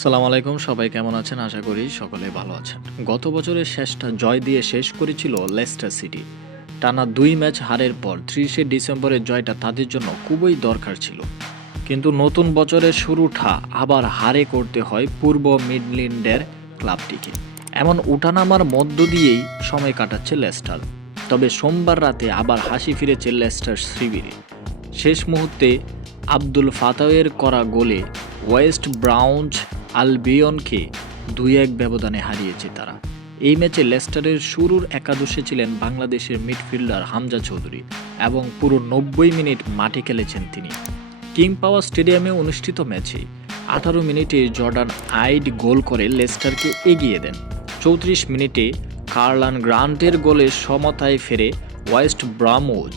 সালাম আলাইকুম, সবাই কেমন আছেন? আশা করি সকলে ভালো আছেন। গত বছরের শেষটা জয় দিয়ে শেষ করেছিল লেস্টার সিটি। টানা ২ ম্যাচ হারের পর ৩০শে ডিসেম্বরের জয়টা তাদের জন্য খুবই দরকার ছিল। কিন্তু নতুন বছরের শুরুটা আবার হারে করতে হয় পূর্ব মিডল্যান্ডের ক্লাবটিকে। এমন উঠানামার মধ্য দিয়েই সময় কাটাচ্ছে লেস্টার। তবে সোমবার রাতে আবার হাসি ফিরেছে লেস্টার শিবিরে। শেষ মুহূর্তে আব্দুল ফাতাহের করা গোলে ওয়েস্ট ব্রাউন্স আলবিয়নকে ২-১ ব্যবধানে হারিয়েছে তারা। এই ম্যাচে লেস্টারের শুরুর একাদশে ছিলেন বাংলাদেশের মিডফিল্ডার হামজা চৌধুরী এবং পুরো ৯০ মিনিট মাঠে খেলেছেন তিনি। কিং পাওয়ার স্টেডিয়ামে অনুষ্ঠিত ম্যাচে ১৮ মিনিটে জর্ডান আইড গোল করে লেস্টারকে এগিয়ে দেন। ৩৪ মিনিটে কার্লান গ্রান্টের গোলে সমতায় ফেরে ওয়েস্ট ব্রামউজ।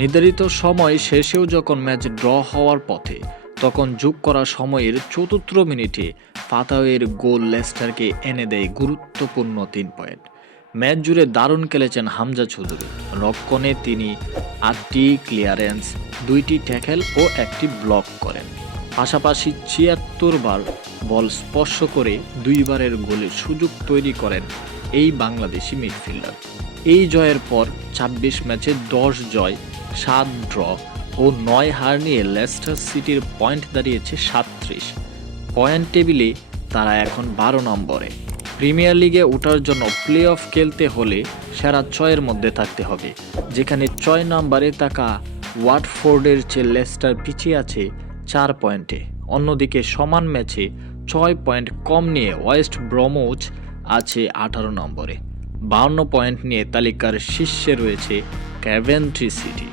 নির্ধারিত সময় শেষেও যখন ম্যাচ ড্র হওয়ার পথে, তখন যোগ করা সময়ের ৪৪ মিনিটে ফাতাহের গোল লেস্টারকে এনে দেয় গুরুত্বপূর্ণ ৩ পয়েন্ট। ম্যাচ জুড়ে দারুণ খেলেছেন হামজা চৌধুরী। রক্ষণে তিনি ৮টি ক্লিয়ারেন্স, ২টি ট্যাকেল ও ১টি ব্লক করেন। পাশাপাশি ৭৬ বার বল স্পর্শ করে ২ বারের গোলের সুযোগ তৈরি করেন এই বাংলাদেশি মিডফিল্ডার। এই জয়ের পর ২৬ ম্যাচে ১০ জয়, ৭ ড্র ও ৯ হার নিয়ে লেস্টার সিটির পয়েন্ট দাঁড়িয়েছে ৩৭। পয়েন্ট টেবিলে তারা এখন ১২ নম্বরে। প্রিমিয়ার লিগে ওঠার জন্য প্লে অফ খেলতে হলে সেরা ৬-এর মধ্যে থাকতে হবে, যেখানে ৬ নম্বরে থাকা ওয়াটফোর্ডের চেয়ে লেস্টার পিছিয়ে আছে ৪ পয়েন্টে। অন্যদিকে সমান ম্যাচে ৬ পয়েন্ট কম নিয়ে ওয়েস্ট ব্রমউজ আছে ১৮ নম্বরে। ৫২ পয়েন্ট নিয়ে তালিকার শীর্ষে রয়েছে কভেন্ট্রি সিটি।